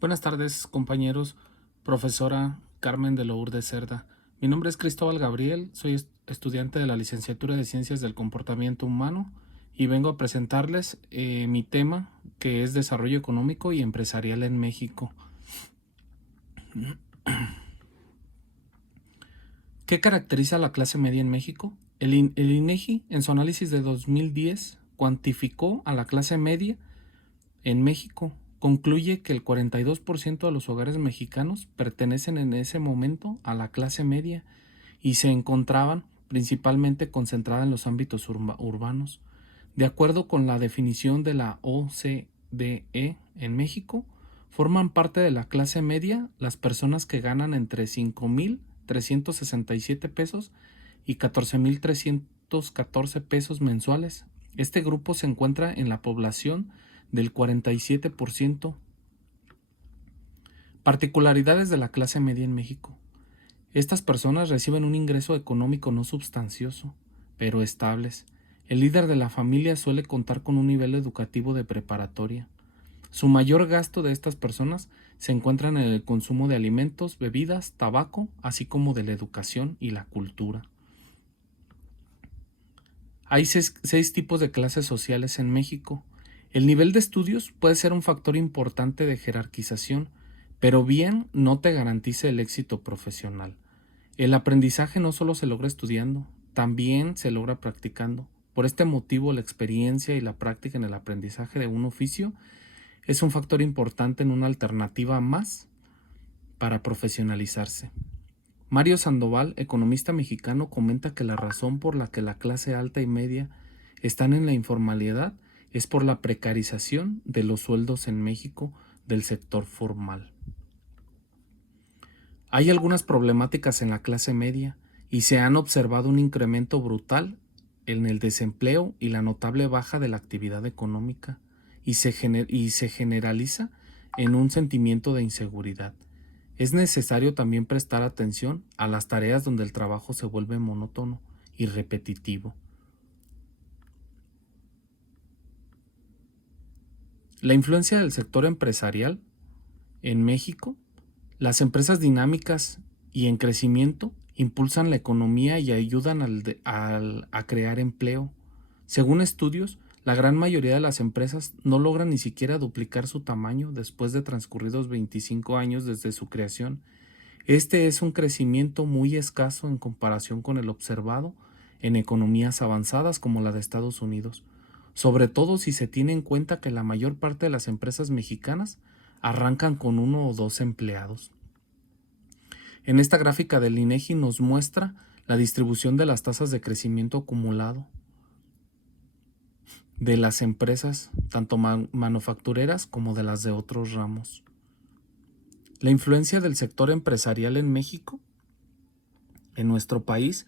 Buenas tardes, compañeros. Profesora Carmen de Lourdes Cerda. Mi nombre es Cristóbal Gabriel, soy estudiante de la licenciatura de Ciencias del Comportamiento Humano y vengo a presentarles mi tema, que es desarrollo económico y empresarial en México. ¿Qué caracteriza a la clase media en México? El INEGI, en su análisis de 2010, cuantificó a la clase media en México. Concluye que el 42% de los hogares mexicanos pertenecen en ese momento a la clase media y se encontraban principalmente concentrada en los ámbitos urbanos. De acuerdo con la definición de la OCDE en México, forman parte de la clase media las personas que ganan entre 5,367 pesos y 14,314 pesos mensuales. Este grupo se encuentra en la población del 47%. Particularidades de la clase media en México. Estas personas reciben un ingreso económico no sustancioso, pero estables. El líder de la familia suele contar con un nivel educativo de preparatoria. Su mayor gasto de estas personas se encuentra en el consumo de alimentos, bebidas, tabaco, así como de la educación y la cultura. Hay seis tipos de clases sociales en México. El nivel de estudios puede ser un factor importante de jerarquización, pero bien no te garantiza el éxito profesional. El aprendizaje no solo se logra estudiando, también se logra practicando. Por este motivo, la experiencia y la práctica en el aprendizaje de un oficio es un factor importante en una alternativa más para profesionalizarse. Mario Sandoval, economista mexicano, comenta que la razón por la que la clase alta y media están en la informalidad es por la precarización de los sueldos en México del sector formal. Hay algunas problemáticas en la clase media y se han observado un incremento brutal en el desempleo y la notable baja de la actividad económica y se generaliza en un sentimiento de inseguridad. Es necesario también prestar atención a las tareas donde el trabajo se vuelve monótono y repetitivo. La influencia del sector empresarial en México. Las empresas dinámicas y en crecimiento impulsan la economía y ayudan a crear empleo. Según estudios, la gran mayoría de las empresas no logran ni siquiera duplicar su tamaño después de transcurridos 25 años desde su creación. Este es un crecimiento muy escaso en comparación con el observado en economías avanzadas como la de Estados Unidos, sobre todo si se tiene en cuenta que la mayor parte de las empresas mexicanas arrancan con uno o dos empleados. En esta gráfica del INEGI nos muestra la distribución de las tasas de crecimiento acumulado de las empresas, tanto manufactureras como de las de otros ramos. La influencia del sector empresarial en México, en nuestro país,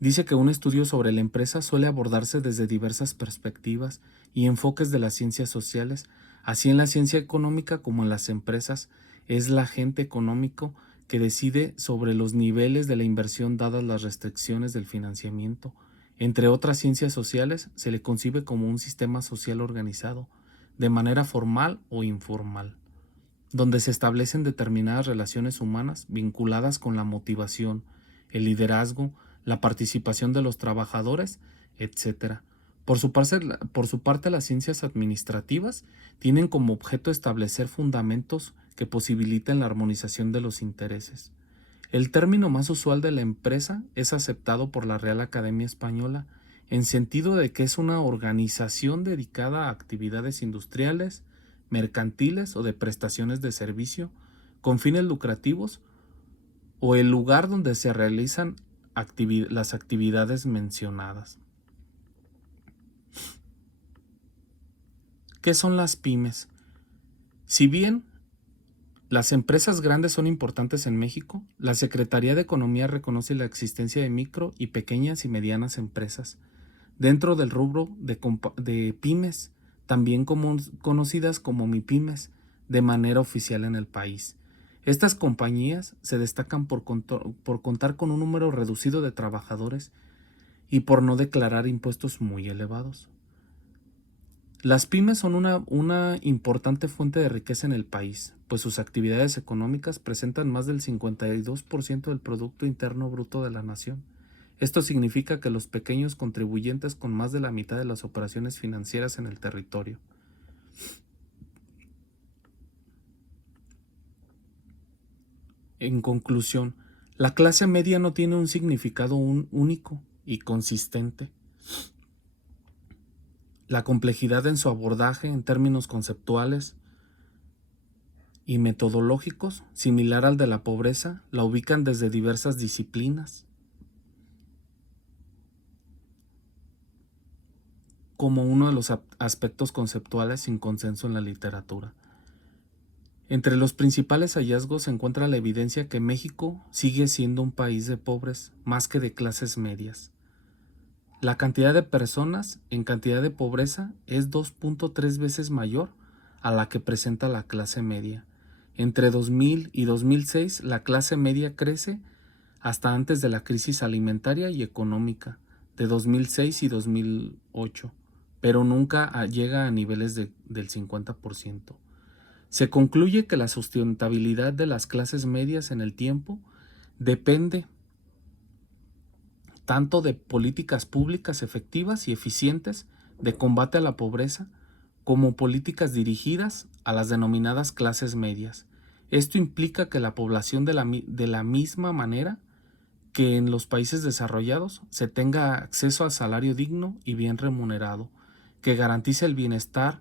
dice que un estudio sobre la empresa suele abordarse desde diversas perspectivas y enfoques de las ciencias sociales, así en la ciencia económica como en las empresas. Es el agente económico que decide sobre los niveles de la inversión dadas las restricciones del financiamiento. Entre otras ciencias sociales, se le concibe como un sistema social organizado, de manera formal o informal, donde se establecen determinadas relaciones humanas vinculadas con la motivación, el liderazgo, la participación de los trabajadores, etc. Por su parte, las ciencias administrativas tienen como objeto establecer fundamentos que posibiliten la armonización de los intereses. El término más usual de la empresa es aceptado por la Real Academia Española en sentido de que es una organización dedicada a actividades industriales, mercantiles o de prestaciones de servicio con fines lucrativos o el lugar donde se realizan las actividades mencionadas. ¿Qué son las pymes? Si bien las empresas grandes son importantes en México, la Secretaría de Economía reconoce la existencia de micro y pequeñas y medianas empresas dentro del rubro de pymes, también conocidas como MIPYMES, de manera oficial en el país. Estas compañías se destacan por contar con un número reducido de trabajadores y por no declarar impuestos muy elevados. Las pymes son una importante fuente de riqueza en el país, pues sus actividades económicas presentan más del 52% del Producto Interno Bruto de la nación. Esto significa que los pequeños contribuyentes con más de la mitad de las operaciones financieras en el territorio. En conclusión, la clase media no tiene un significado único y consistente. La complejidad en su abordaje en términos conceptuales y metodológicos, similar al de la pobreza, la ubican desde diversas disciplinas, como uno de los aspectos conceptuales sin consenso en la literatura. Entre los principales hallazgos se encuentra la evidencia que México sigue siendo un país de pobres más que de clases medias. La cantidad de personas en cantidad de pobreza es 2.3 veces mayor a la que presenta la clase media. Entre 2000 y 2006, la clase media crece hasta antes de la crisis alimentaria y económica de 2006 y 2008, pero nunca llega a niveles del 50%. Se concluye que la sustentabilidad de las clases medias en el tiempo depende tanto de políticas públicas efectivas y eficientes de combate a la pobreza, como políticas dirigidas a las denominadas clases medias. Esto implica que la población de la misma manera que en los países desarrollados se tenga acceso al salario digno y bien remunerado, que garantice el bienestar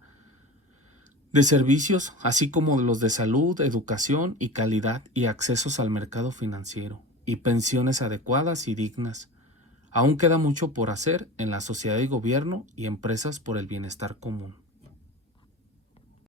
de servicios, así como los de salud, educación y calidad, y accesos al mercado financiero, y pensiones adecuadas y dignas. Aún queda mucho por hacer en la sociedad y gobierno y empresas por el bienestar común.